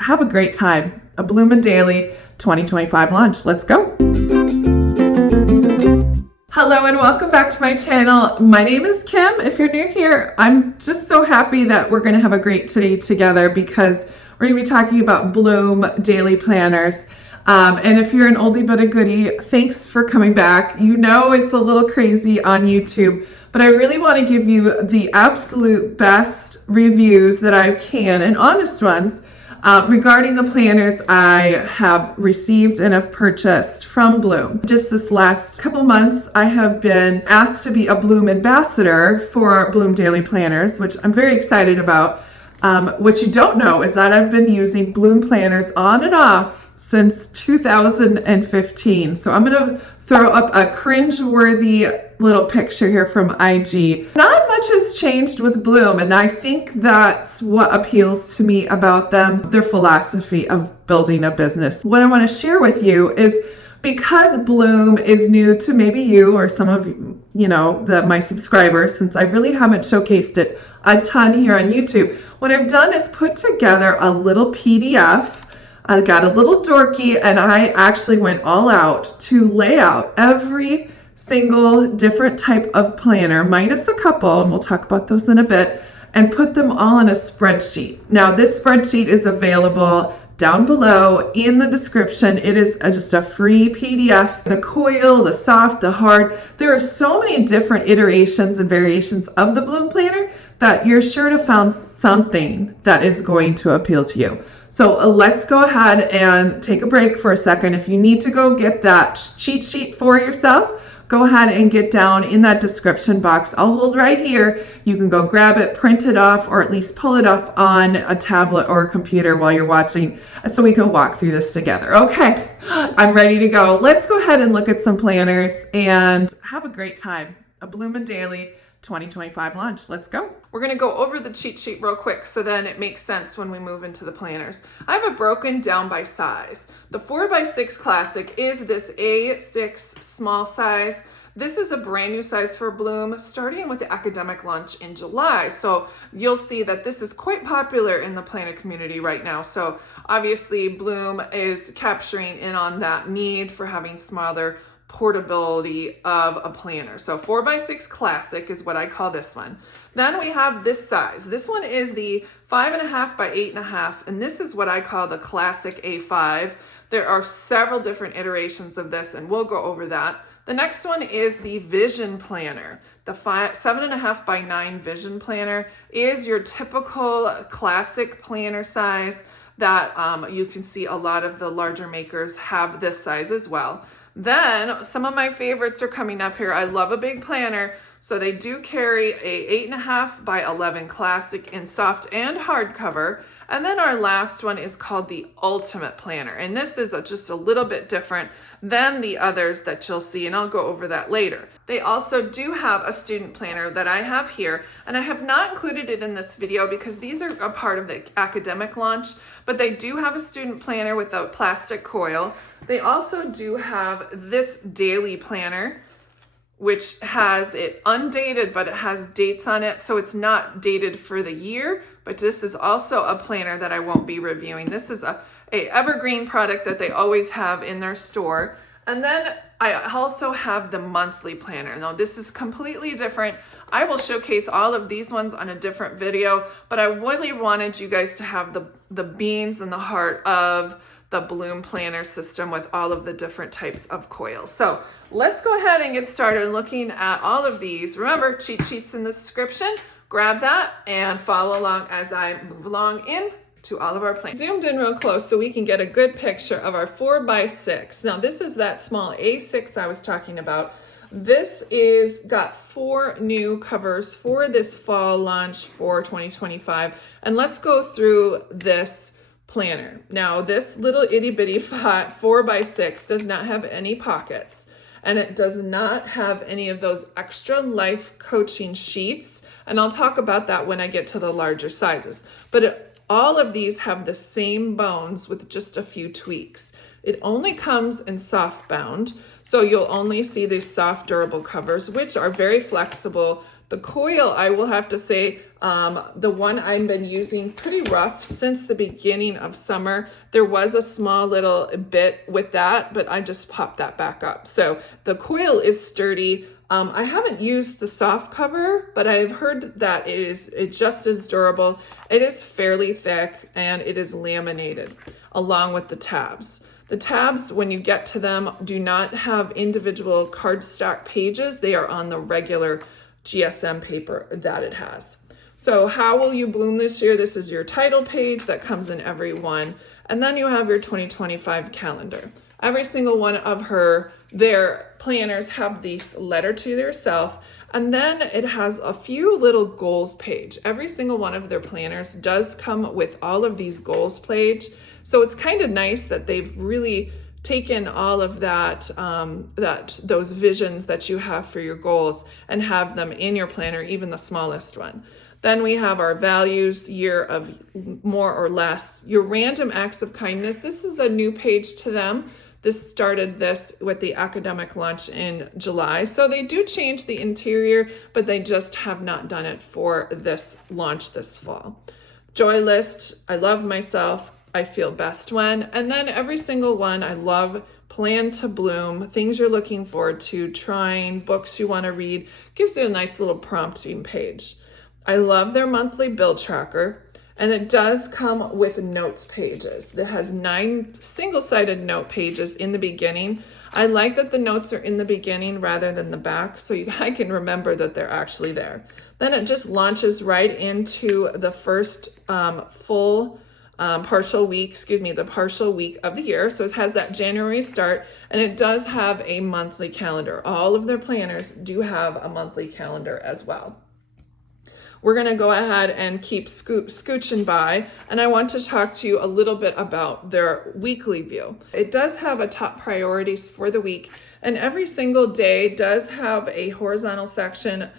Have a great time. A Bloomdaily 2025 launch. Let's go. Hello and welcome back to my channel. My name is Kim. If you're new here, I'm just so happy that we're going to have a great day together because we're going to be talking about Bloomdaily planners. And if you're an oldie but a goodie, thanks for coming back. You know it's a little crazy on YouTube, but I really want to give you the absolute best reviews that I can and honest ones regarding the planners I have received and have purchased from Bloom. Just this last couple months, I have been asked to be a Bloom ambassador for Bloomdaily planners, which I'm very excited about. What you don't know is that I've been using Bloom planners on and off since 2015. So I'm going to throw up a cringe-worthy little picture here from IG. Not much has changed with Bloom, and I think that's what appeals to me about them, their philosophy of building a business. What I want to share with you is because Bloom is new to maybe you or some of my subscribers, since I really haven't showcased it a ton here on YouTube, what I've done is put together a little PDF. I got a little dorky and I actually went all out to lay out every single different type of planner, minus a couple, and we'll talk about those in a bit, and put them all in a spreadsheet. Now, this spreadsheet is available down below in the description. It is just a free PDF. The coil, the soft, the hard. There are so many different iterations and variations of the Bloom planner that you're sure to find something that is going to appeal to you. So let's go ahead and take a break for a second. If you need to go get that cheat sheet for yourself, go ahead and get down in that description box. I'll hold right here. You can go grab it, print it off, or at least pull it up on a tablet or a computer while you're watching so we can walk through this together. Okay, I'm ready to go. Let's go ahead and look at some planners and have a great time. A Bloomdaily 2025 launch. Let's go. We're going to go over the cheat sheet real quick so then it makes sense when we move into the planners. I have it broken down by size. The 4x6 Classic is this A6 small size. This is a brand new size for Bloom, starting with the academic launch in July. So you'll see that this is quite popular in the planner community right now. So obviously Bloom is capturing in on that need for having smaller portability of a planner. So 4x6 Classic is what I call this one. Then we have this size. This one is the 5.5 by 8.5, and this is what I call the Classic A5. There are several different iterations of this, and we'll go over that. The next one is the Vision Planner. The 7.5 by 9 Vision Planner is your typical classic planner size that you can see a lot of the larger makers have this size as well. Then some of my favorites are coming up here. I love a big planner, so they do carry a 8.5 by 11 Classic in soft and hardcover. And then our last one is called the Ultimate Planner, and this is just a little bit different than the others that you'll see, and I'll go over that later. They also do have a student planner that I have here, and I have not included it in this video because these are a part of the academic launch, but they do have a student planner with a plastic coil. They also do have this daily planner, which has it undated, but it has dates on it. So it's not dated for the year, but this is also a planner that I won't be reviewing. This is a evergreen product that they always have in their store. And then I also have the monthly planner. Now this is completely different. I will showcase all of these ones on a different video, but I really wanted you guys to have the beans and the heart of the Bloom planner system with all of the different types of coils. So let's go ahead and get started looking at all of these. Remember, cheat sheets in the description. Grab that and follow along as I move along into all of our planners. Zoomed in real close so we can get a good picture of our 4x6. Now this is that small A6 I was talking about. This is got 4 new covers for this fall launch for 2025. And let's go through this planner. Now this little itty bitty 4x6 does not have any pockets, and it does not have any of those extra life coaching sheets, and I'll talk about that when I get to the larger sizes. But all of these have the same bones with just a few tweaks. It only comes in soft bound, so you'll only see these soft durable covers, which are very flexible. The coil, I will have to say, the one I've been using pretty rough since the beginning of summer. There was a small little bit with that, but I just popped that back up. So the coil is sturdy. I haven't used the soft cover, but I've heard that it's just as durable. It is fairly thick and it is laminated along with the tabs. The tabs, when you get to them, do not have individual cardstock pages. They are on the regular GSM paper that it has. So how will you bloom this year? This is your title page that comes in every one. And then you have your 2025 calendar. Every single one of their planners have this letter to their self. And then it has a few little goals page. Every single one of their planners does come with all of these goals page. So it's kind of nice that they've really taken all of that, those visions that you have for your goals and have them in your planner, even the smallest one. Then we have our values, year of more or less, your random acts of kindness. This is a new page to them. This started this with the academic launch in July. So they do change the interior, but they just have not done it for this launch this fall. Joy list, I love myself. I feel best when, and then every single one I love. Plan to bloom, things you're looking forward to, trying, books you want to read, gives you a nice little prompting page. I love their monthly bill tracker, and it does come with notes pages. It has 9 single-sided note pages in the beginning. I like that the notes are in the beginning rather than the back, so I can remember that they're actually there. Then it just launches right into the first partial week of the year. So it has that January start, and it does have a monthly calendar. All of their planners do have a monthly calendar as well. We're going to go ahead and keep scooching by, and I want to talk to you a little bit about their weekly view. It does have a top priorities for the week, and every single day does have a horizontal section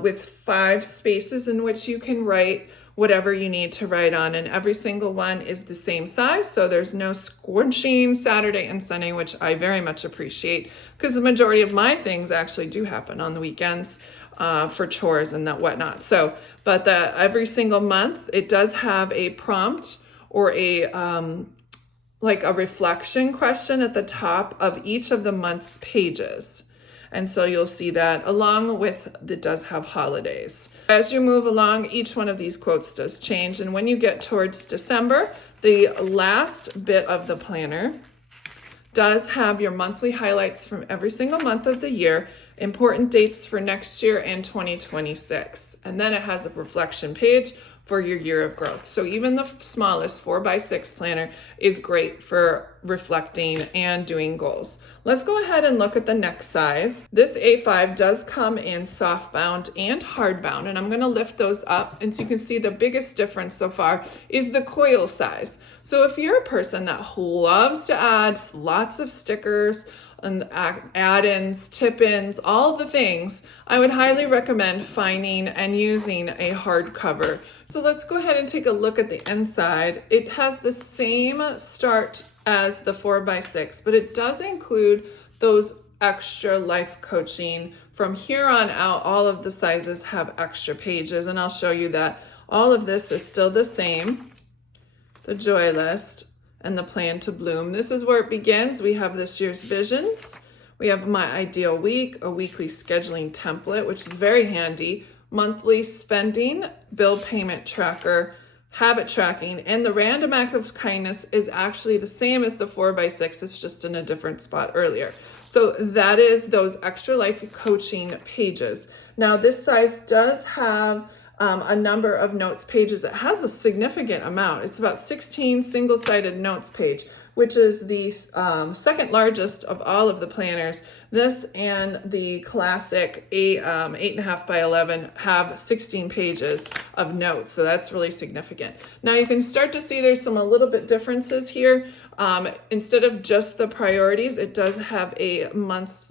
with 5 spaces in which you can write whatever you need to write on, and every single one is the same size, so there's no squinching Saturday and Sunday, which I very much appreciate, because the majority of my things actually do happen on the weekends for chores and that whatnot. So, but every single month it does have a prompt or a like a reflection question at the top of each of the month's pages. And so you'll see that along with, it does have holidays. As you move along, each one of these quotes does change. And when you get towards December, the last bit of the planner does have your monthly highlights from every single month of the year, important dates for next year and 2026. And then it has a reflection page for your year of growth. So even the smallest 4x6 planner is great for reflecting and doing goals. Let's go ahead and look at the next size. This A5 does come in soft bound and hard bound, and I'm going to lift those up. And so you can see the biggest difference so far is the coil size. So if you're a person that loves to add lots of stickers and add-ins, tip-ins, all the things, I would highly recommend finding and using a hardcover. So let's go ahead and take a look at the inside. It has the same start as the 4x6, but it does include those extra life coaching. From here on out, all of the sizes have extra pages, and I'll show you that all of this is still the same. The joy list and the plan to bloom. This is where it begins. We have this year's visions. We have my ideal week, a weekly scheduling template, which is very handy, monthly spending, bill payment tracker, habit tracking, and the random act of kindness is actually the same as the 4x6. It's just in a different spot earlier. So that is those extra life coaching pages. Now this size does have a number of notes pages. It has a significant amount. It's about 16 single-sided notes page, which is the second largest of all of the planners. This and the classic 8.5 by 11 have 16 pages of notes, so that's really significant. Now you can start to see there's some a little bit differences here. Instead of just the priorities, it does have a month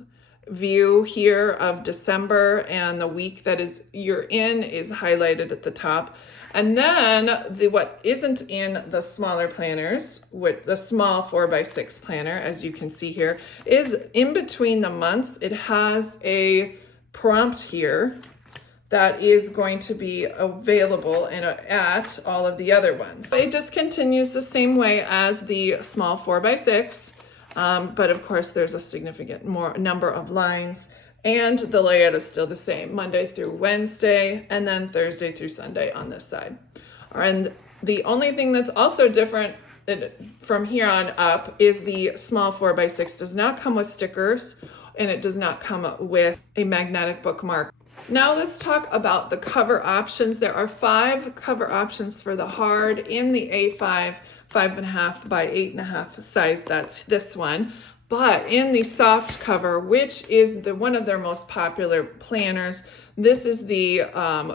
view here of December, and the week that you're in is highlighted at the top. And then what isn't in the smaller planners, with the small 4x6 planner, as you can see here, is in between the months. It has a prompt here that is going to be available at all of the other ones. It just continues the same way as the small 4x6, but of course there's a significant more number of lines, and the layout is still the same, Monday through Wednesday, and then Thursday through Sunday on this side. And the only thing that's also different from here on up is the small 4x6 does not come with stickers, and it does not come with a magnetic bookmark. Now let's talk about the cover options. There are 5 cover options for the hard in the A5, 5.5 by 8.5 size. That's this one. But in the soft cover, which is one of their most popular planners, this is the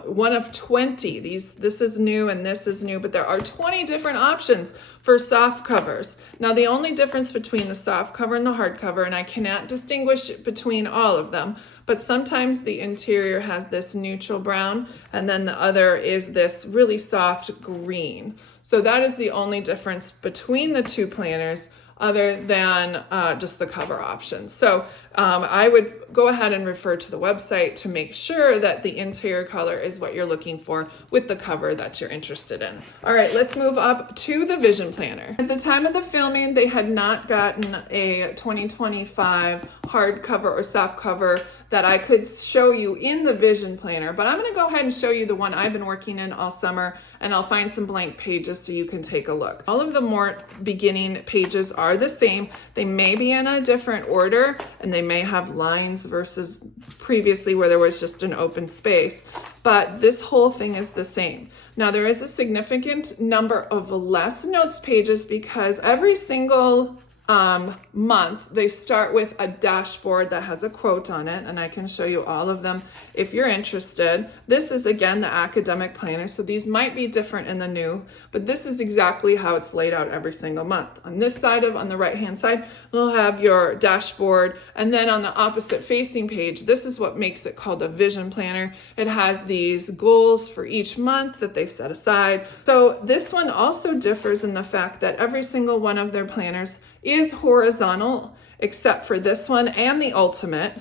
one of 20. This is new and this is new, but there are 20 different options for soft covers. Now the only difference between the soft cover and the hard cover, and I cannot distinguish between all of them, but sometimes the interior has this neutral brown and then the other is this really soft green. So that is the only difference between the two planners, other than just the cover options. So I would go ahead and refer to the website to make sure that the interior color is what you're looking for with the cover that you're interested in. All right, let's move up to the Vision Planner. At the time of the filming, they had not gotten a 2025 hardcover or soft cover that I could show you in the Vision Planner, but I'm gonna go ahead and show you the one I've been working in all summer, and I'll find some blank pages so you can take a look. All of the more beginning pages are the same. They may be in a different order, and they may have lines versus previously where there was just an open space, but this whole thing is the same. Now there is a significant number of less notes pages because every single month they start with a dashboard that has a quote on it, and I can show you all of them if you're interested. This is again the academic planner, so these might be different in the new, but this is exactly how it's laid out every single month. On this side on the right hand side, you'll have your dashboard, and then on the opposite facing page, this is what makes it called a Vision Planner. It has these goals for each month that they've set aside. So this one also differs in the fact that every single one of their planners is horizontal, except for this one and the ultimate.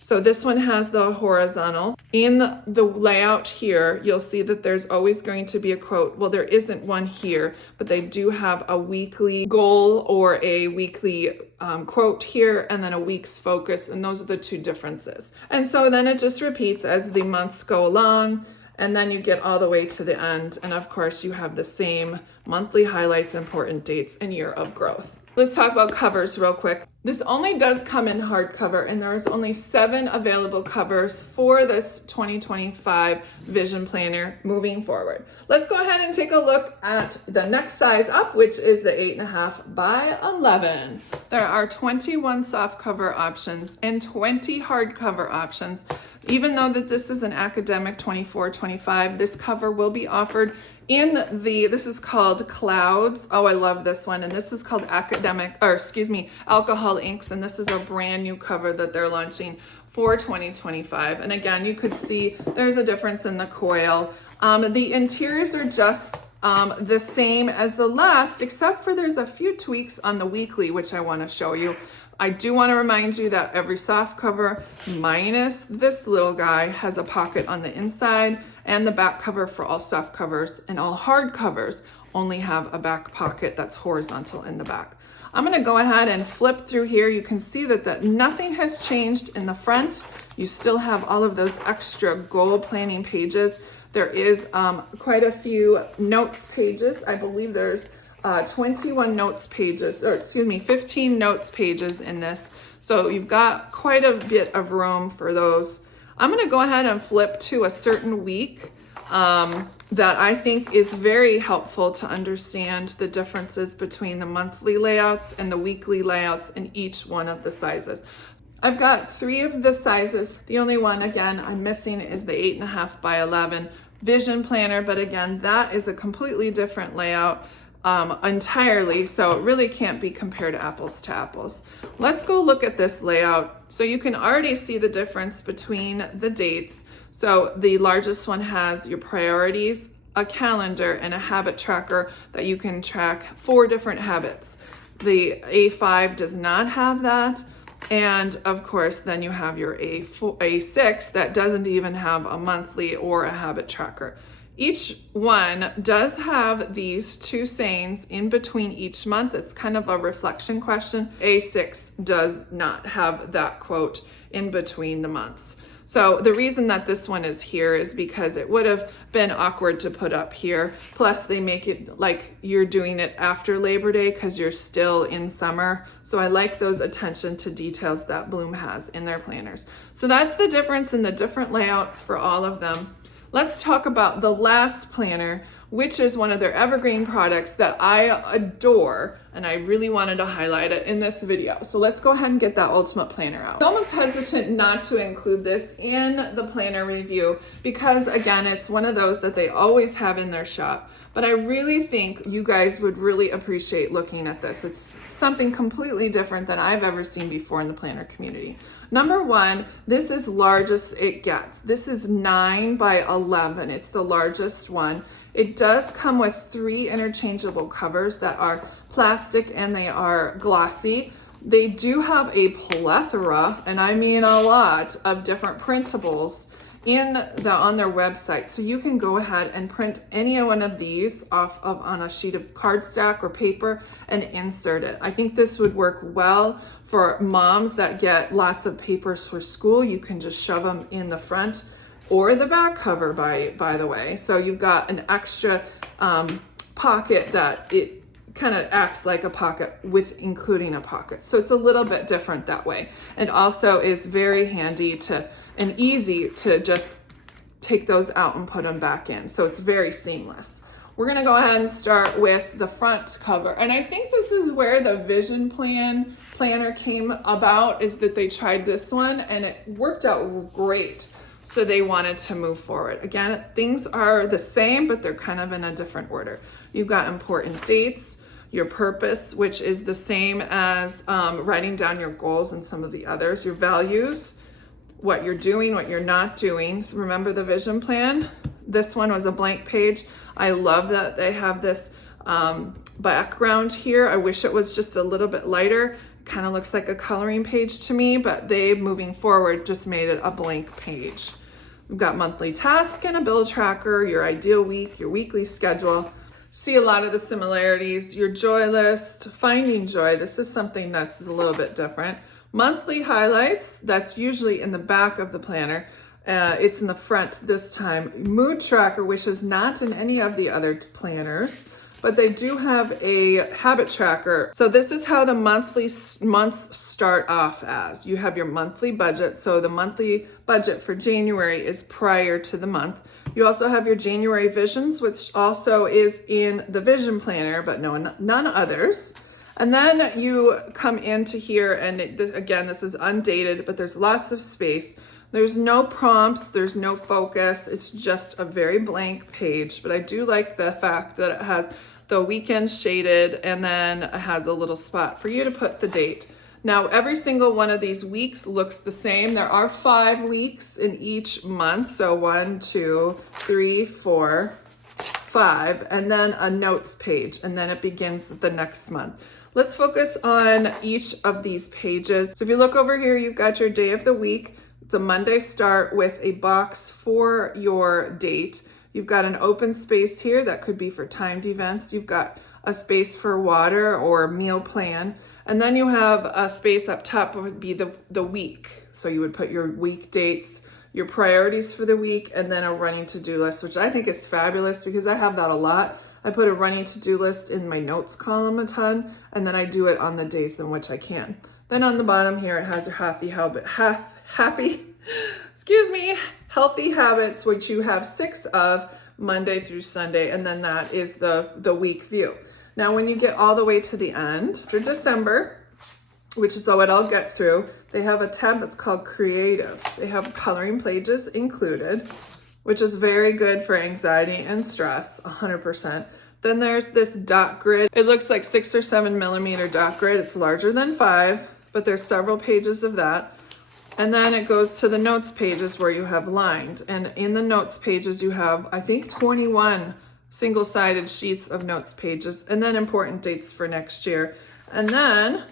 So this one has the horizontal. In the layout here, you'll see that there's always going to be a quote. Well, there isn't one here, but they do have a weekly goal or a weekly quote here, and then a week's focus, and those are the two differences. And so then it just repeats as the months go along, and then you get all the way to the end. And of course, you have the same monthly highlights, important dates, and year of growth. Let's talk about covers real quick. This only does come in hardcover, and there's only 7 available covers for this 2025 Vision Planner moving forward. Let's go ahead and take a look at the next size up, which is the 8.5 by 11. There are 21 soft cover options and 20 hardcover options. Even though that this is an academic 24-25, this cover will be offered in this is called Clouds. Oh, I love this one. And this is called Alcohol Inks. And this is a brand new cover that they're launching for 2025. And again, you could see there's a difference in the coil. The interiors are just the same as the last, except for there's a few tweaks on the weekly, which I want to show you. I do want to remind you that every soft cover, minus this little guy, has a pocket on the inside, and the back cover for all soft covers and all hard covers only have a back pocket that's horizontal in the back. I'm going to go ahead and flip through here. You can see that nothing has changed in the front. You still have all of those extra goal planning pages. There is quite a few notes pages. I believe there's 21 notes pages, or excuse me, 15 notes pages in this. So you've got quite a bit of room for those. I'm going to go ahead and flip to a certain week that I think is very helpful to understand the differences between the monthly layouts and the weekly layouts in each one of the sizes. I've got 3 of the sizes. The only one, again, I'm missing is the 8.5 by 11 Vision Planner, but again, that is a completely different layout entirely, so it really can't be compared apples to apples. Let's go look at this layout. So you can already see the difference between the dates. So the largest one has your priorities, a calendar, and a habit tracker that you can track 4 different habits. The A5 does not have that. And of course, then you have your A6 that doesn't even have a monthly or a habit tracker. Each one does have these two sayings in between each month. It's kind of a reflection question. A6 does not have that quote in between the months. So the reason that this one is here is because it would have been awkward to put up here. Plus they make it like you're doing it after Labor Day because you're still in summer. So I like those attention to details that Bloom has in their planners. So that's the difference in the different layouts for all of them. Let's talk about the last planner, which is one of their evergreen products that I adore, and I really wanted to highlight it in this video. So let's go ahead and get that Ultimate Planner out. I'm almost hesitant not to include this in the planner review because, again, it's one of those that they always have in their shop. But I really think you guys would really appreciate looking at this. It's something completely different than I've ever seen before in the planner community. Number one, this is largest it gets. This is 9 by 11. It's the largest one. It does come with 3 interchangeable covers that are plastic and they are glossy. They do have a plethora, and I mean a lot, of different printables on their website. So you can go ahead and print any one of these off of on a sheet of cardstock or paper and insert it. I think this would work well for moms that get lots of papers for school. You can just shove them in the front or the back cover, by the way. So you've got an extra pocket that it kind of acts like a pocket with including a pocket. So it's a little bit different that way. And also is very handy and easy to just take those out and put them back in. So it's very seamless. We're gonna go ahead and start with the front cover. And I think this is where the Vision Planner came about, is that they tried this one and it worked out great. So they wanted to move forward. Again, things are the same, but they're kind of in a different order. You've got important dates, your purpose, which is the same as writing down your goals and some of the others, your values, what you're doing, what you're not doing. So remember the vision plan? This one was a blank page. I love that they have this background here. I wish it was just a little bit lighter. Kind of looks like a coloring page to me, but they, moving forward, just made it a blank page. We've got monthly task and a bill tracker, your ideal week, your weekly schedule. See a lot of the similarities. Your joy list, finding joy. This is something that's a little bit different. Monthly highlights, that's usually in the back of the planner. It's in the front this time. Mood tracker, which is not in any of the other planners, but they do have a habit tracker. So this is how the months start off as. You have your monthly budget. So the monthly budget for January is prior to the month. You also have your January visions, which also is in the vision planner, but none others. And then you come into here and again, this is undated, but there's lots of space. There's no prompts, there's no focus. It's just a very blank page, but I do like the fact that it has the weekend shaded and then it has a little spot for you to put the date. Now, every single one of these weeks looks the same. There are 5 weeks in each month. So 1, 2, 3, 4, 5, and then a notes page, and then it begins the next month. Let's focus on each of these pages. So if you look over here, you've got your day of the week. It's a Monday start with a box for your date. You've got an open space here that could be for timed events. You've got a space for water or meal plan. And then you have a space up top would be the week. So you would put your week dates, your priorities for the week, and then a running to-do list, which I think is fabulous because I have that a lot. I put a running to-do list in my notes column a ton, and then I do it on the days in which I can. Then on the bottom here, it has your healthy habits, which you have 6 of Monday through Sunday, and then that is the week view. Now, when you get all the way to the end, for December, which is what I'll get through, they have a tab that's called Creative. They have coloring pages included, which is very good for anxiety and stress, 100%. Then there's this dot grid. It looks like 6 or 7 millimeter dot grid. It's larger than 5, but there's several pages of that. And then it goes to the notes pages where you have lined. And in the notes pages, you have, I think, 21 single-sided sheets of notes pages, and then important dates for next year. And then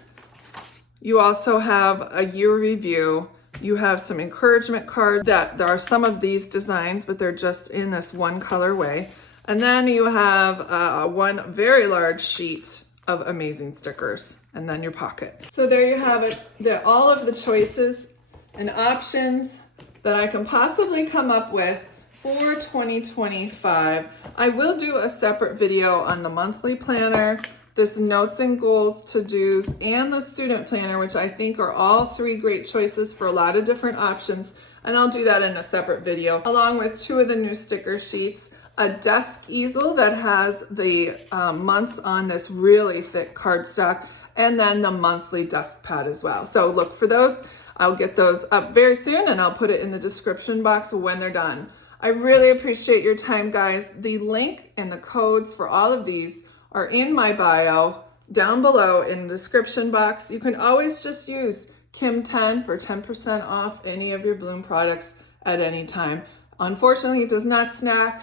You also have a year review. You have some encouragement cards that there are some of these designs, but they're just in this one colorway. And then you have one very large sheet of amazing stickers, and then your pocket. So there you have it. All of the choices and options that I can possibly come up with for 2025. I will do a separate video on the monthly planner, this notes and goals to-dos, and the student planner, which I think are all three great choices for a lot of different options. And I'll do that in a separate video, along with 2 of the new sticker sheets, a desk easel that has the months on this really thick cardstock, and then the monthly desk pad as well. So look for those. I'll get those up very soon, and I'll put it in the description box when they're done. I really appreciate your time, guys. The link and the codes for all of these are in my bio down below in the description box. You can always just use Kim10 for 10% off any of your Bloom products at any time. Unfortunately, it does not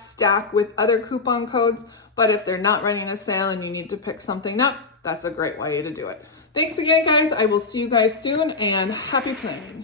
stack with other coupon codes, but if they're not running a sale and you need to pick something up, that's a great way to do it. Thanks again, guys. I will see you guys soon, and happy planning.